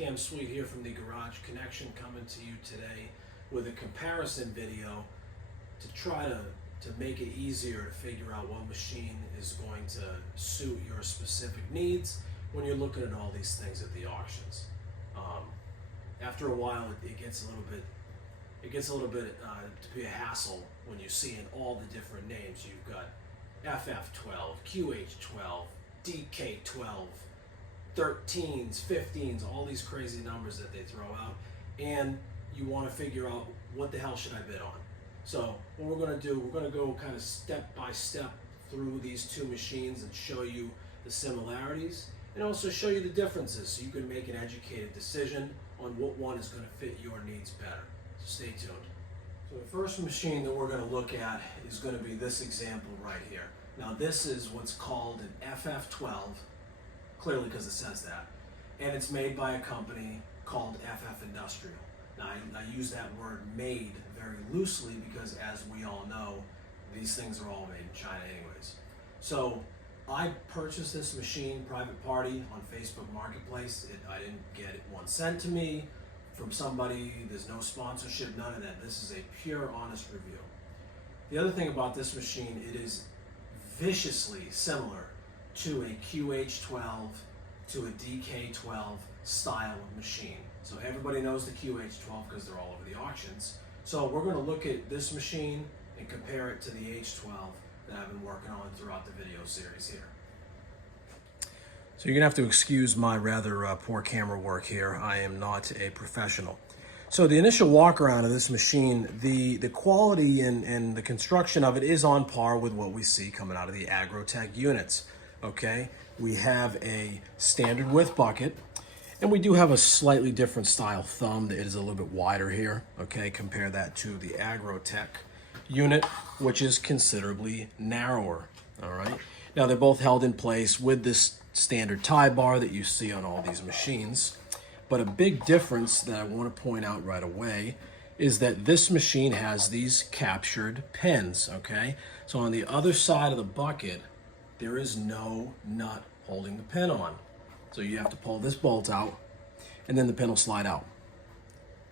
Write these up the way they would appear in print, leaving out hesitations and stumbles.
Cam Sweet here from the Garage Connection, coming to you today with a comparison video to try to make it easier to figure out what machine is going to suit your specific needs when you're looking at all these things at the auctions. After a while, it gets a little bit to be a hassle when you're seeing all the different names. You've got FF12, QH12, DK12, 13s, 15s, all these crazy numbers that they throw out, and you want to figure out what the hell should I bid on. So what we're going to do, we're going to go kind of step by step through these two machines and show you the similarities and also show you the differences so you can make an educated decision on what one is going to fit your needs better. So stay tuned. So the first machine that we're going to look at is going to be this example right here. Now this is what's called an FF12, clearly because it says that, and it's made by a company called FF Industrial. Now I use that word made very loosely because, as we all know, these things are all made in China anyways. So I purchased this machine private party on Facebook Marketplace. I didn't get it 1 cent to me from somebody. There's no sponsorship, none of that. This is a pure, honest review. The other thing about this machine, it is viciously similar to a QH12, to a DK12 style machine. So everybody knows the QH12 because they're all over the auctions. So we're going to look at this machine and compare it to the H12 that I've been working on throughout the video series here. So you're going to have to excuse my rather poor camera work here. I am not a professional. So the initial walk around of this machine, the quality and the construction of it is on par with what we see coming out of the Agrotech units. Okay, we have a standard width bucket, and we do have a slightly different style thumb that is a little bit wider here. Okay, compare that to the Agrotech unit, which is considerably narrower. All right, now they're both held in place with this standard tie bar that you see on all these machines. But a big difference that I want to point out right away is that this machine has these captured pins, okay? So on the other side of the bucket, there is no nut holding the pin on. So you have to pull this bolt out, and then the pin will slide out.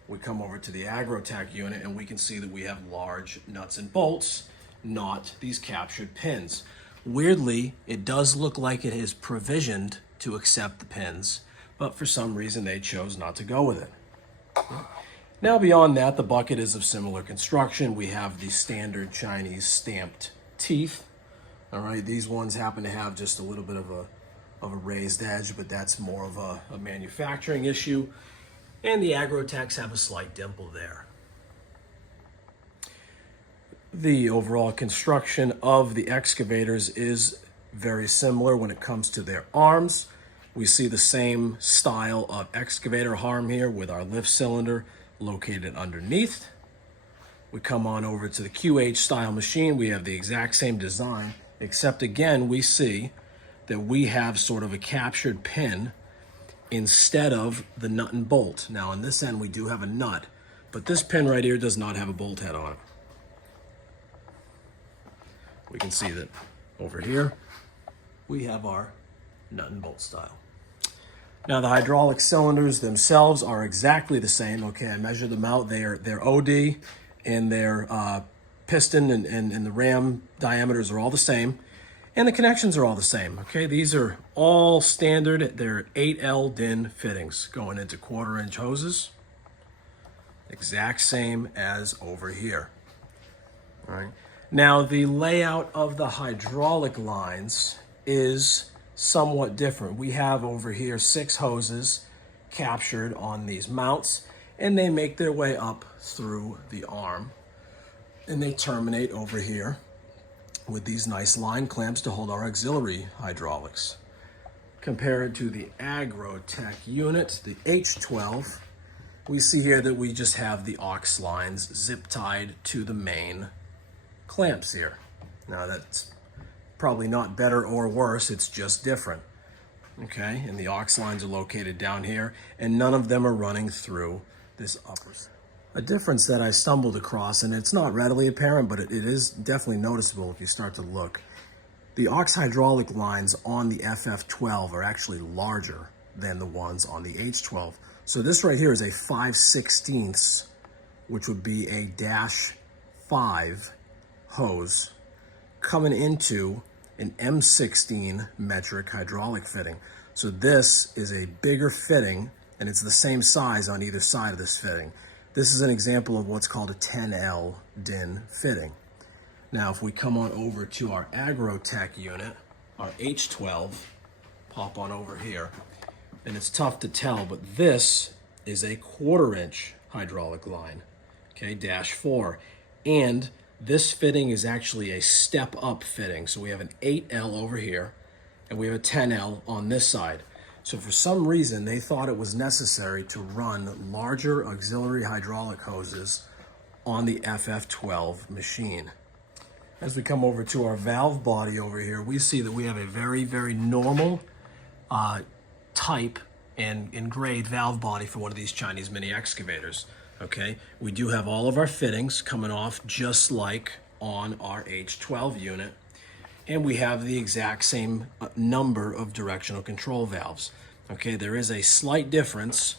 We come over to the Agrotech unit, and we can see that we have large nuts and bolts, not these captured pins. Weirdly, it does look like it is provisioned to accept the pins, but for some reason they chose not to go with it. Now beyond that, the bucket is of similar construction. We have the standard Chinese stamped teeth. All right, these ones happen to have just a little bit of a raised edge, but that's more of a manufacturing issue. And the Agrotechs have a slight dimple there. The overall construction of the excavators is very similar when it comes to their arms. We see the same style of excavator arm here with our lift cylinder located underneath. We come on over to the QH style machine. We have the exact same design, except again, we see that we have sort of a captured pin instead of the nut and bolt. Now on this end, we do have a nut, but this pin right here does not have a bolt head on it. We can see that over here, we have our nut and bolt style. Now the hydraulic cylinders themselves are exactly the same. Okay, I measured them out. They're OD, and their piston and the ram diameters are all the same, and the connections are all the same. Okay, these are all standard. They're 8L DIN fittings going into 1/4 inch hoses. Exact same as over here. All right. Now the layout of the hydraulic lines is somewhat different. We have over here 6 hoses captured on these mounts, and they make their way up through the arm, and they terminate over here with these nice line clamps to hold our auxiliary hydraulics. Compared to the Agrotech unit, the H12, we see here that we just have the aux lines zip tied to the main clamps here. Now that's probably not better or worse, it's just different. Okay, and the aux lines are located down here, and none of them are running through this upper side. A difference that I stumbled across, and it's not readily apparent, but it is definitely noticeable if you start to look. The aux hydraulic lines on the FF12 are actually larger than the ones on the H12. So this right here is a 5/16, which would be a -5 hose coming into an M16 metric hydraulic fitting. So this is a bigger fitting, and it's the same size on either side of this fitting. This is an example of what's called a 10L DIN fitting. Now, if we come on over to our Agrotech unit, our H12, pop on over here, and it's tough to tell, but this is a 1/4" hydraulic line, okay, -4. And this fitting is actually a step up fitting. So we have an 8L over here, and we have a 10L on this side. So for some reason, they thought it was necessary to run larger auxiliary hydraulic hoses on the FF12 machine. As we come over to our valve body over here, we see that we have a very, very normal type and grade valve body for one of these Chinese mini excavators. Okay, we do have all of our fittings coming off just like on our H12 unit, and we have the exact same number of directional control valves. Okay, there is a slight difference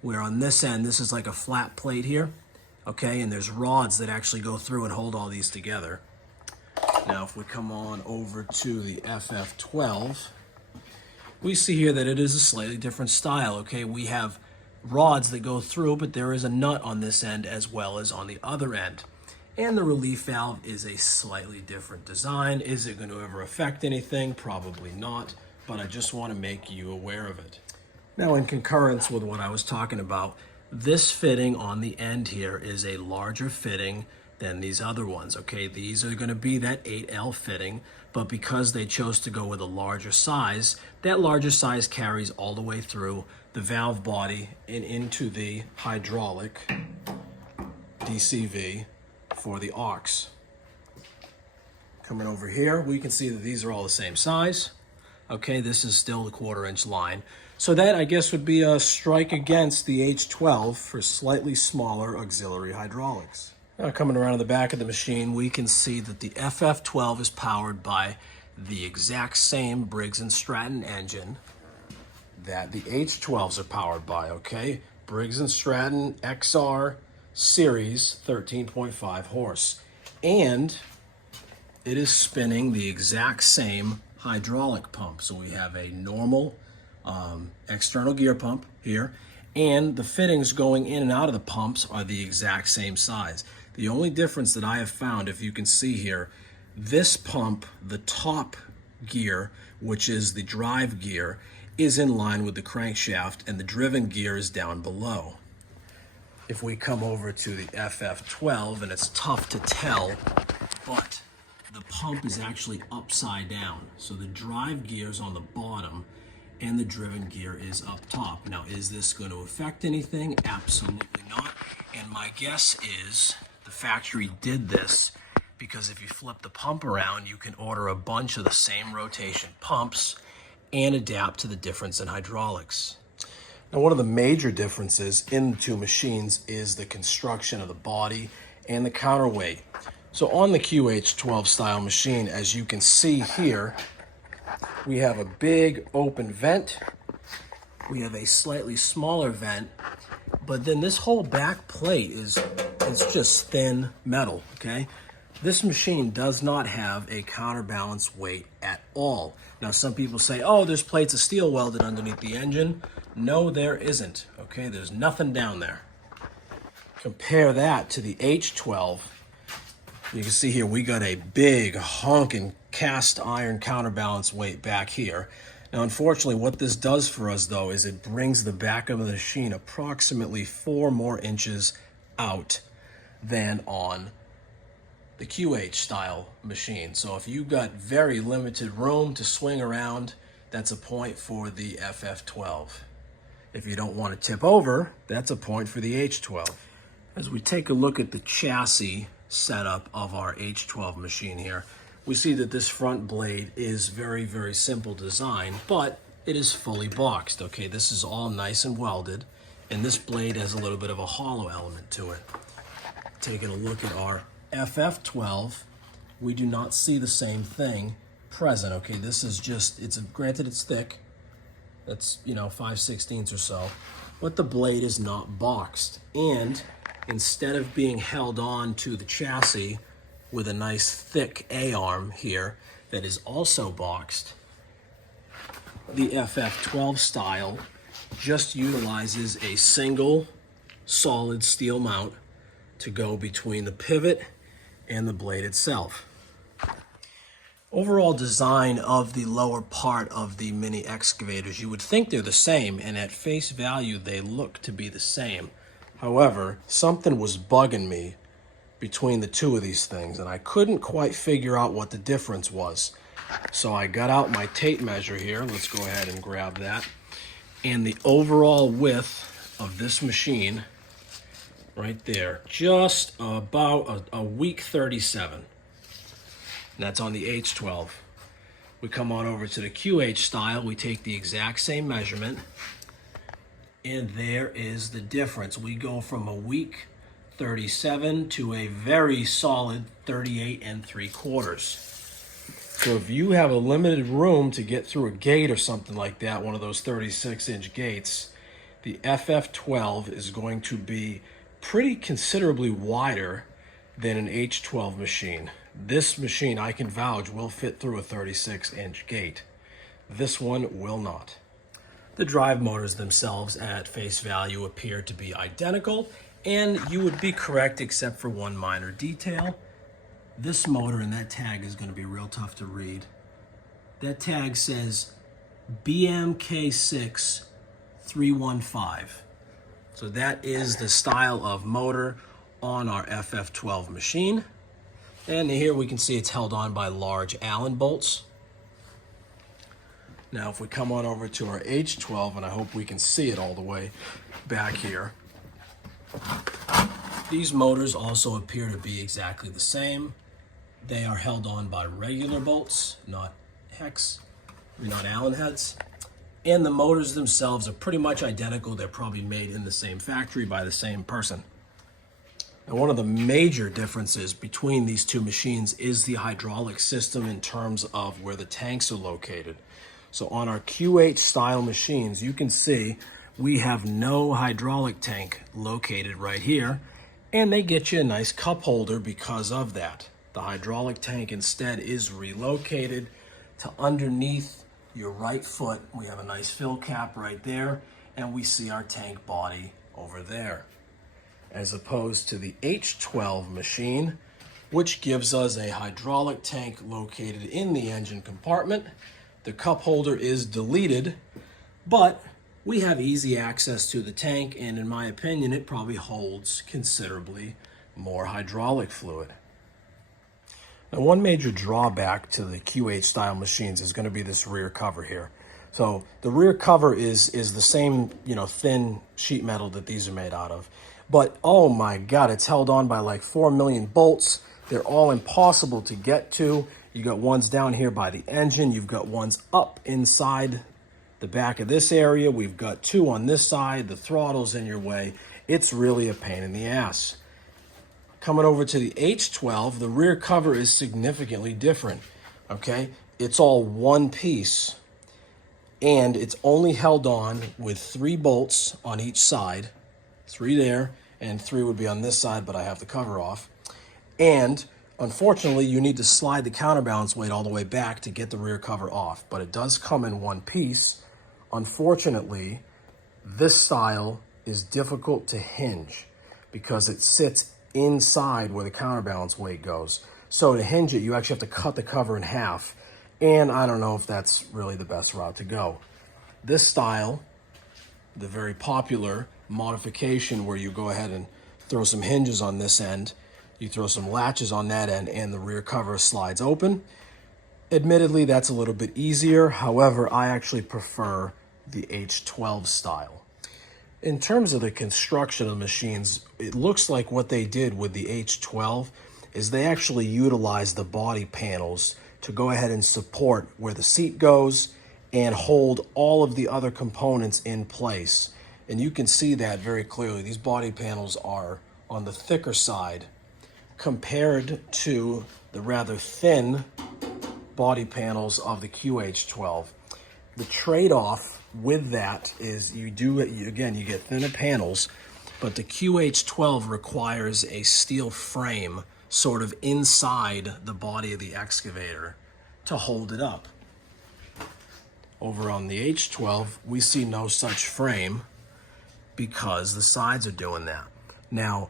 where on this end, this is like a flat plate here, okay, and there's rods that actually go through and hold all these together. Now, if we come on over to the FF12, we see here that it is a slightly different style, okay? We have rods that go through, but there is a nut on this end as well as on the other end. And the relief valve is a slightly different design. Is it going to ever affect anything? Probably not, but I just want to make you aware of it. Now, in concurrence with what I was talking about, this fitting on the end here is a larger fitting than these other ones, okay? These are gonna be that 8L fitting, but because they chose to go with a larger size, that larger size carries all the way through the valve body and into the hydraulic DCV for the aux. Coming over here, we can see that these are all the same size. Okay, this is still the 1/4" line. So that, I guess, would be a strike against the H12 for slightly smaller auxiliary hydraulics. Now, coming around to the back of the machine, we can see that the FF12 is powered by the exact same Briggs & Stratton engine that the H12s are powered by, okay? Briggs & Stratton XR series 13.5 horse. And it is spinning the exact same hydraulic pump. So we have a normal external gear pump here, and the fittings going in and out of the pumps are the exact same size. The only difference that I have found, if you can see here, this pump, the top gear, which is the drive gear, is in line with the crankshaft, and the driven gear is down below. If we come over to the FF12, and it's tough to tell, but the pump is actually upside down. So the drive gear is on the bottom, and the driven gear is up top. Now, is this going to affect anything? Absolutely not. And my guess is the factory did this because if you flip the pump around, you can order a bunch of the same rotation pumps and adapt to the difference in hydraulics. Now, one of the major differences in the two machines is the construction of the body and the counterweight. So on the QH12 style machine, as you can see here, we have a big open vent. We have a slightly smaller vent, but then this whole back plate it's just thin metal, okay? This machine does not have a counterbalance weight at all. Now, some people say, oh, there's plates of steel welded underneath the engine. No, there isn't, okay? There's nothing down there. Compare that to the H12. You can see here, we got a big honking cast iron counterbalance weight back here. Now, unfortunately, what this does for us, though, is it brings the back of the machine approximately 4 more inches out than on the QH style machine. So if you've got very limited room to swing around, that's a point for the FF12. If you don't want to tip over, that's a point for the H12. As we take a look at the chassis setup of our H12 machine here, we see that this front blade is very, very simple design, but it is fully boxed. Okay, this is all nice and welded, and this blade has a little bit of a hollow element to it. Taking a look at our FF12, we do not see the same thing present. Okay, this is just, granted it's thick, that's, 5/16 or so, but the blade is not boxed. And instead of being held on to the chassis with a nice thick A-arm here that is also boxed, the FF12 style just utilizes a single solid steel mount to go between the pivot and the blade itself. Overall design of the lower part of the mini excavators, you would think they're the same, and at face value they look to be the same. However, something was bugging me between the two of these things, and I couldn't quite figure out what the difference was. So I got out my tape measure here. Let's go ahead and grab that. And the overall width of this machine right there, just about a week 37. And that's on the H12. We come on over to the QH style. We take the exact same measurement. And there is the difference. We go from a weak 37 to a very solid 38 3/4. So if you have a limited room to get through a gate or something like that, one of those 36-inch gates, the FF12 is going to be pretty considerably wider than an H12 machine. This machine, I can vouch, will fit through a 36-inch gate. This one will not. The drive motors themselves at face value appear to be identical, and you would be correct except for one minor detail. This motor and that tag is going to be real tough to read. That tag says BMK6 315. So that is the style of motor on our FF12 machine. And here we can see it's held on by large Allen bolts. Now if we come on over to our H12, and I hope we can see it all the way back here, these motors also appear to be exactly the same. They are held on by regular bolts, not Allen heads. And the motors themselves are pretty much identical. They're probably made in the same factory by the same person. Now, one of the major differences between these two machines is the hydraulic system in terms of where the tanks are located. So on our QH style machines, you can see we have no hydraulic tank located right here, and they get you a nice cup holder because of that. The hydraulic tank instead is relocated to underneath your right foot. We have a nice fill cap right there, and we see our tank body over there. As opposed to the H12 machine, which gives us a hydraulic tank located in the engine compartment. The cup holder is deleted, but we have easy access to the tank, and in my opinion, it probably holds considerably more hydraulic fluid. Now, one major drawback to the QH style machines is going to be this rear cover here. So the rear cover is the same, thin sheet metal that these are made out of. But oh my God, it's held on by like 4 million bolts. They're all impossible to get to. You got ones down here by the engine. You've got ones up inside the back of this area. We've got two on this side. The throttle's in your way. It's really a pain in the ass. Coming over to the H12, the rear cover is significantly different, okay? It's all one piece, and it's only held on with 3 bolts on each side, 3 there, and 3 would be on this side, but I have the cover off. And unfortunately, you need to slide the counterbalance weight all the way back to get the rear cover off, but it does come in one piece. Unfortunately, this style is difficult to hinge because it sits inside where the counterbalance weight goes. So to hinge it, you actually have to cut the cover in half, and I don't know if that's really the best route to go. This style, the very popular modification where you go ahead and throw some hinges on this end, you throw some latches on that end, and the rear cover slides open. Admittedly, that's a little bit easier. However, I actually prefer the H12 style. In terms of the construction of the machines, it looks like what they did with the H12 is they actually utilized the body panels to go ahead and support where the seat goes and hold all of the other components in place. And you can see that very clearly. These body panels are on the thicker side compared to the rather thin body panels of the QH12. the trade-off with that is you get thinner panels, but the QH12 requires a steel frame sort of inside the body of the excavator to hold it up. Over on the H12, we see no such frame because the sides are doing that. Now,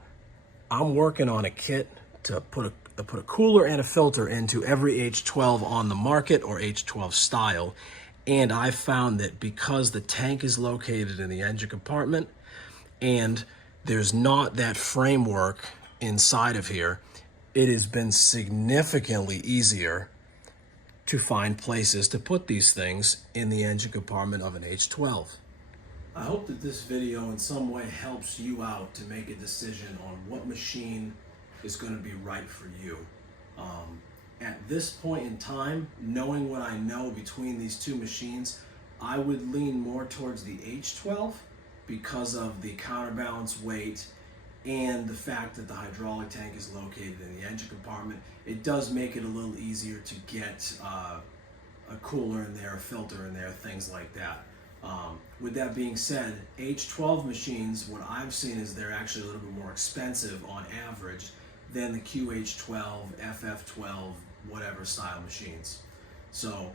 I'm working on a kit to put a cooler and a filter into every H12 on the market, or H12 style, and I found that because the tank is located in the engine compartment and there's not that framework inside of here, it has been significantly easier to find places to put these things in the engine compartment of an H12. I hope that this video in some way helps you out to make a decision on what machine is going to be right for you. At this point in time, knowing what I know between these two machines, I would lean more towards the H12 because of the counterbalance weight and the fact that the hydraulic tank is located in the engine compartment. It does make it a little easier to get a cooler in there, a filter in there, things like that. With that being said, H12 machines, what I've seen is they're actually a little bit more expensive on average than the QH12, FF12, whatever style machines. So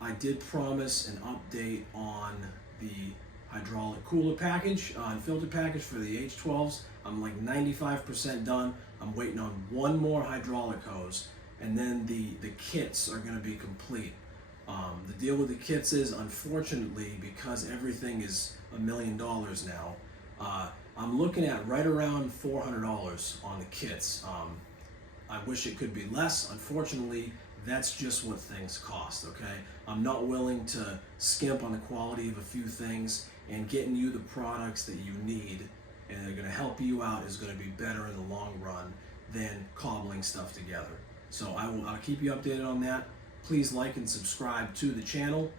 I did promise an update on the hydraulic cooler package and filter package for the H12s. I'm like 95% done. I'm waiting on one more hydraulic hose, and then the kits are going to be complete. The deal with the kits is, unfortunately, because everything is $1 million now, I'm looking at right around $400 on the kits. I wish it could be less. Unfortunately, that's just what things cost, okay? I'm not willing to skimp on the quality of a few things, and getting you the products that you need and they're going to help you out is going to be better in the long run than cobbling stuff together. So I'll keep you updated on that. Please like and subscribe to the channel.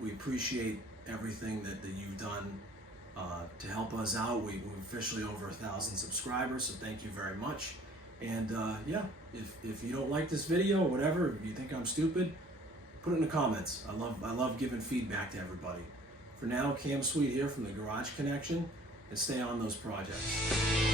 We appreciate everything that you've done to help us out. We're officially over 1,000 subscribers, so thank you very much. And yeah, if you don't like this video or whatever, if you think I'm stupid, put it in the comments. I love giving feedback to everybody. For now, Cam Sweet here from the Garage Connection, and stay on those projects.